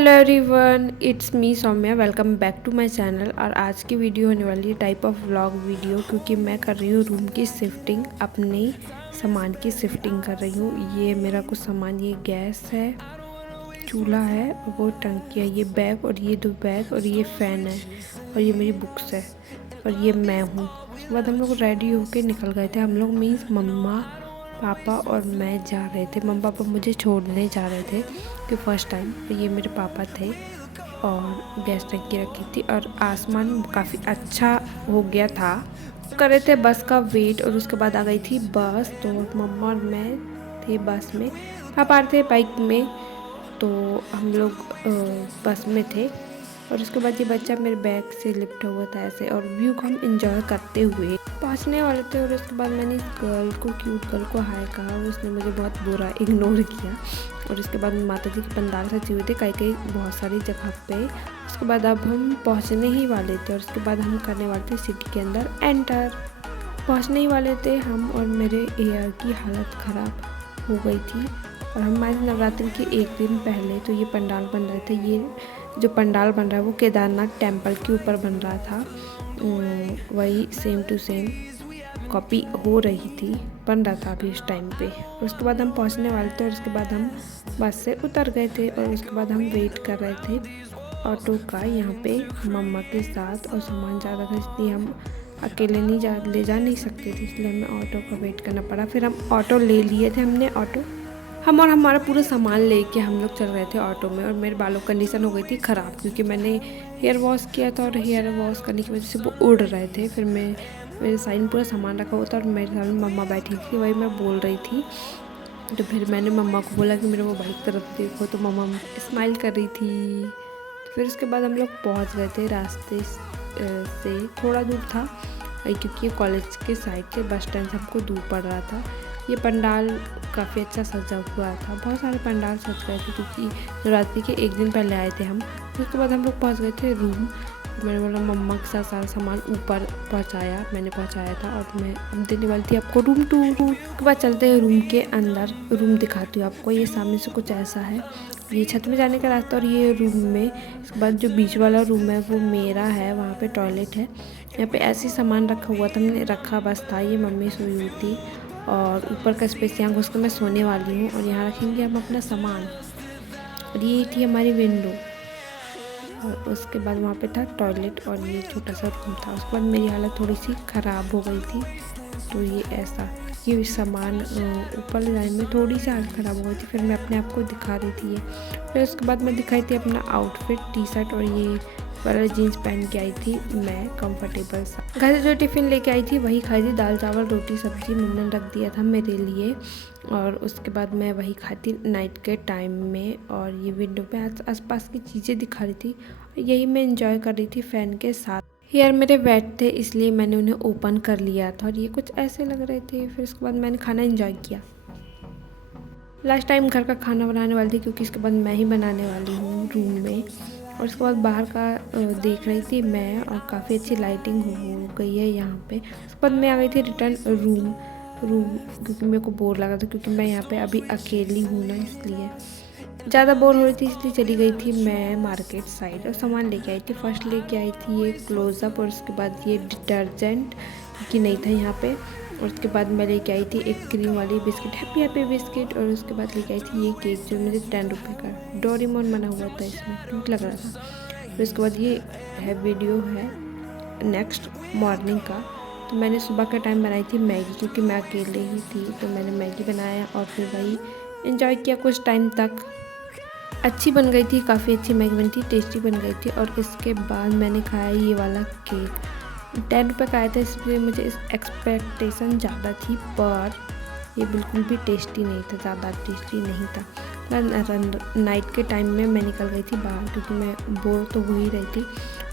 Hello everyone, it's me Saumya. Welcome back to my channel. और आज की वीडियो होने वाली है टाइप ऑफ व्लॉग वीडियो, क्योंकि मैं कर रही हूँ रूम की शिफ्टिंग, अपने सामान की शिफ्टिंग कर रही हूँ। ये मेरा कुछ सामान, ये गैस है, चूल्हा है और वो टंकी है, ये बैग और ये 2 बैग और ये फ़ैन है और ये मेरी बुक्स है और ये मैं हूँ। उसके बाद हम लोग रेडी होके निकल गए थे। हम लोग मीन्स मम्मा, पापा और मैं जा रहे थे। मम्मा पापा मुझे छोड़ने जा रहे थे कि फ़र्स्ट टाइम। ये मेरे पापा थे और गैस टंकी रखी थी और आसमान काफ़ी अच्छा हो गया था। कर रहे थे बस का वेट और उसके बाद आ गई थी बस। तो मम्मा और मैं थे बस में, पापा आ रहे थे बाइक में। तो हम लोग बस में थे और उसके बाद ये बच्चा मेरे बैग से लिफ्ट हुआ था ऐसे, और व्यू को हम इंजॉय करते हुए पहुंचने वाले थे। और उसके बाद मैंने इस गर्ल को, क्यूट गर्ल को हाय कहा, उसने मुझे बहुत बुरा इग्नोर किया। और उसके बाद माता जी के पंडाल सजे हुए थे कई कई बहुत सारी जगह पे। उसके बाद अब हम पहुंचने ही वाले थे और उसके बाद हम करने वाले थे सिटी के अंदर एंटर। पहुंचने ही वाले थे हम और मेरे एयर की हालत ख़राब हो गई थी। और हमारे नवरात्रि के एक दिन पहले तो ये पंडाल बन रहे थे। ये जो पंडाल बन रहा है वो केदारनाथ टेम्पल के ऊपर बन रहा था। वही सेम टू सेम कॉपी हो रही थी, बन रहा था अभी उस टाइम पे। उसके बाद हम पहुंचने वाले थे और उसके बाद हम बस से उतर गए थे और उसके बाद हम वेट कर रहे थे ऑटो का यहाँ पे मम्मा के साथ। और सामान ज़्यादा था इसलिए हम अकेले नहीं ले जा नहीं सकते थे, इसलिए हमें ऑटो का वेट करना पड़ा। फिर हम ऑटो ले लिए थे, हमने ऑटो हम और हमारा पूरा सामान लेके हम लोग चल रहे थे ऑटो में। और मेरे बालों की कंडीशन हो गई थी ख़राब, क्योंकि मैंने हेयर वॉश किया था और हेयर वॉश करने की वजह से वो उड़ रहे थे। फिर मेरे साइड में पूरा सामान रखा हुआ था और मेरे सामने मम्मा बैठी थी, वही मैं बोल रही थी। तो फिर मैंने मम्मा को बोला कि मेरे मोबाइल की तरफ देखो, तो मम्मा स्माइल कर रही थी। फिर उसके बाद हम लोग पहुँच गए थे। रास्ते से थोड़ा दूर था क्योंकि ये कॉलेज के साइड से बस स्टैंड से हमको दूर पड़ रहा था। ये पंडाल काफ़ी अच्छा सजा हुआ था, बहुत सारे पंडाल सज गए थे क्योंकि नवरात्रि के एक दिन पहले आए थे हम। उसके बाद हम लोग पहुँच गए थे रूम। मैंने बोला मम्मा के साथ सारा सामान ऊपर पहुँचाया, मैंने पहुँचाया था और मैं अब देने वाली थी आपको रूम टूर। उसके बाद चलते हैं रूम के अंदर, रूम दिखाती हूँ आपको। ये सामने से कुछ ऐसा है, ये छत में जाने का रास्ता और ये रूम में। इसके बाद जो बीच वाला रूम है वो मेरा है, वहाँ पे टॉयलेट है। यहाँ पे ऐसे सामान रखा हुआ था, मैंने रखा बस था। ये मम्मी सोई हुई थी और ऊपर का स्पेस यहाँ घुस कर मैं सोने वाली हूँ और यहाँ रखेंगे हम अपना सामान। और ये थी हमारी विंडो और उसके बाद वहाँ पे था टॉयलेट और ये छोटा सा रूम था। उसके बाद मेरी हालत थोड़ी सी ख़राब हो गई थी, तो ये ऐसा ये सामान ऊपर ले जाने में थोड़ी सी हालत ख़राब हो गई थी। फिर मैं अपने आप को दिखा रही थी ये। फिर उसके बाद मैं दिखाई थी अपना आउटफिट, टी शर्ट और ये वाला जीन्स पहन के आई थी मैं, कंफर्टेबल सा। घर से जो टिफ़िन लेके आई थी वही खाई थी, दाल चावल रोटी सब्जी मम्मी ने रख दिया था मेरे लिए। और उसके बाद मैं वही खाती नाइट के टाइम में। और ये विंडो पे आसपास की चीज़ें दिखा रही थी, यही मैं इंजॉय कर रही थी फ़ैन के साथ। हेयर मेरे वेट थे इसलिए मैंने उन्हें ओपन कर लिया था और ये कुछ ऐसे लग रहे थे। फिर उसके बाद मैंने खाना इंजॉय किया। लास्ट टाइम घर का खाना बनाने वाली थी क्योंकि इसके बाद मैं ही बनाने वाली हूँ रूम में। और उसके बाद बाहर का देख रही थी मैं और काफ़ी अच्छी लाइटिंग हो गई है यहाँ पे। उसके बाद मैं आ गई थी रिटर्न रूम क्योंकि मेरे को बोर लगा था, क्योंकि मैं यहाँ पे अभी अकेली हूँ ना, इसलिए ज़्यादा बोर हो रही थी, इसलिए चली गई थी मैं मार्केट साइड और सामान लेके आई थी। फर्स्ट लेके आई थी ये क्लोज़अप और उसके बाद ये डिटर्जेंट क्योंकि नहीं था यहाँ पे। और उसके बाद मैं लेके आई थी एक क्रीम वाली बिस्किट, हैप्पी हैप्पी बिस्किट। और उसके बाद लेके आई थी ये केक जो मुझे 10 रुपये का डोरेमोन बना हुआ था, इसमें क्यूट लग रहा था। फिर उसके बाद ये है वीडियो है नेक्स्ट मॉर्निंग का। तो मैंने सुबह का टाइम बनाई थी मैगी, क्योंकि मैं अकेले ही थी तो मैंने मैगी बनाया और फिर वही इन्जॉय किया कुछ टाइम तक। अच्छी बन गई थी, काफ़ी अच्छी मैगी बनी थी, टेस्टी बन गई थी। और इसके बाद मैंने खाया ये वाला केक, 10 रुपये का आया था, इसलिए मुझे इस एक्सपेक्टेशन ज़्यादा थी, पर ये बिल्कुल भी टेस्टी नहीं था, ज़्यादा टेस्टी नहीं था। नाइट के टाइम में मैं निकल गई थी बाहर क्योंकि मैं बोर तो हो ही रही थी।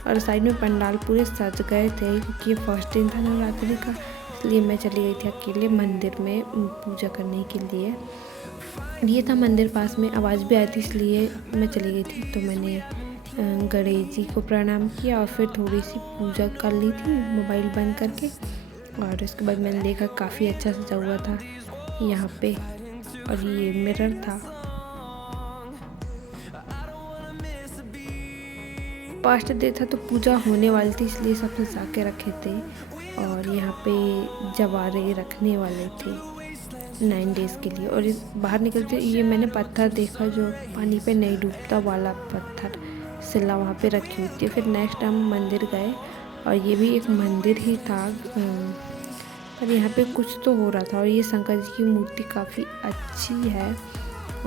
और साइड में पंडाल पूरे सज गए थे क्योंकि ये फर्स्ट दिन था नवरात्रि का, इसलिए मैं चली गई थी अकेले मंदिर में पूजा करने के लिए। ये था मंदिर पास में, आवाज़ भी आई थी इसलिए मैं चली गई थी। तो मैंने गणेश जी को प्रणाम किया और फिर थोड़ी सी पूजा कर ली थी मोबाइल बंद करके। और उसके बाद मैंने देखा काफ़ी अच्छा सजा हुआ था यहाँ पे और ये मिरर था। फास्ट डे था तो पूजा होने वाली थी, इसलिए सब सजा के रखे थे। और यहाँ पे जवारे रखने वाले थे 9 डेज़ के लिए। और इस बाहर निकलते ये मैंने पत्थर देखा जो पानी पे नहीं डूबता वाला पत्थर, शिला वहाँ पे रखी हुई थी। फिर नेक्स्ट हम मंदिर गए और ये भी एक मंदिर ही था, पर यहाँ पे कुछ तो हो रहा था। और ये शंकर जी की मूर्ति काफ़ी अच्छी है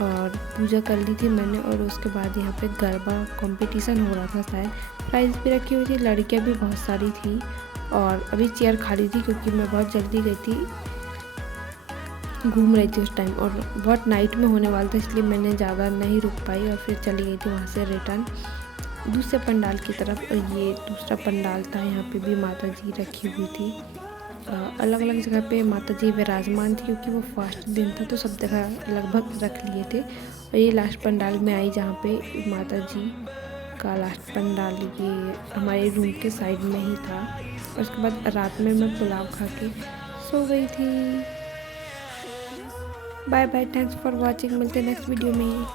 और पूजा कर ली थी मैंने। और उसके बाद यहाँ पे गरबा कंपटीशन हो रहा था शायद, प्राइज़ भी रखी हुई थी, लड़कियाँ भी बहुत सारी थी। और अभी चेयर खाली थी क्योंकि मैं बहुत जल्दी गई थी, घूम रही थी उस टाइम और बहुत नाइट में होने वाला था, इसलिए मैंने ज़्यादा नहीं रुक पाई और फिर चली गई थी वहाँ से रिटर्न दूसरे पंडाल की तरफ। और ये दूसरा पंडाल था, यहाँ पे भी माता जी रखी हुई थी। अलग अलग जगह पे माता जी विराजमान थी क्योंकि वो फास्ट दिन था तो सब जगह लगभग रख लिए थे। और ये लास्ट पंडाल में आई जहाँ पे माता जी का लास्ट पंडाल ये हमारे रूम के साइड में ही था। और उसके बाद रात में मैं पुलाव खा के सो गई थी। Bye bye, thanks for watching, मिलते हैं नेक्स्ट वीडियो में।